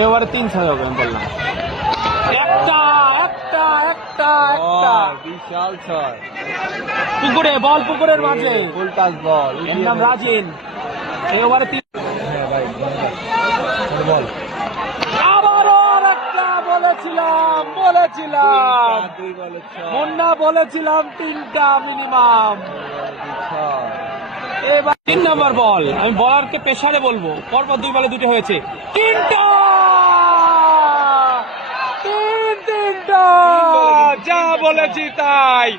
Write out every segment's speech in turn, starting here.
এবারে 3-6 হবে আমি বললাম। একটা একটা একটা একটা বিশাল ছয়। পুকুরে বল, পুকুরের মাঝে ফুল টাচ বল। এর নাম রাজিন। এবারে 3 হ্যাঁ ভাই বল। আবারও একটা বলেছিলাম মুন্না, বলেছিলাম 3টা মিনিমাম। এবার 3 নম্বর বল। আমি বলারকে পেশারে বলবো, পরপর 2 বলে 2টা হয়েছে। 3টা যা বলেছি তাই,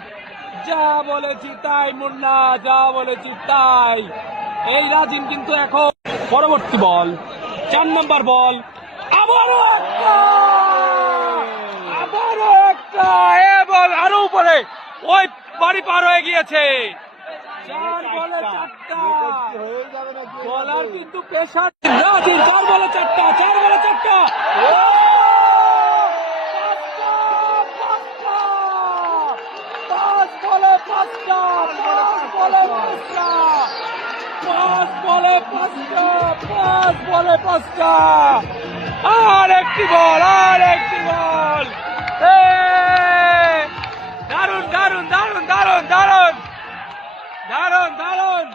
যা বলেছি তাই মুন্না, যা বলেছি তাই। এই রাজিন কিন্তু এখন পরবর্তী বল 4 নম্বর বল। আবারও একটা এবং আরো উপরে ওই বাড়ি পার হয়ে গিয়েছে। 4 বলে 4টা বলার কিন্তু পেশার রাজিন। 4 বলে 4টা, 4 বলে 4টা। আর একটি বল, আর একটি বল। দারুন দারুন দারুন দারুন দারুন দারুন দারুন।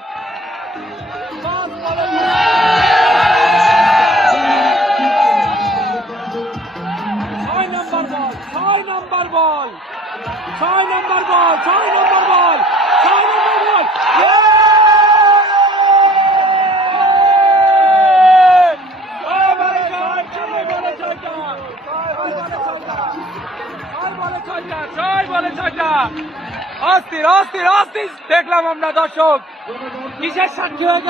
6 নম্বর বল, 6 নম্বর বল, 6 নম্বর বল, 6 নম্বর বল, 6 নম্বর বল। অস্থির অস্থির অস্থির দেখলাম আমরা দর্শক, কিসের সাক্ষী হয়ে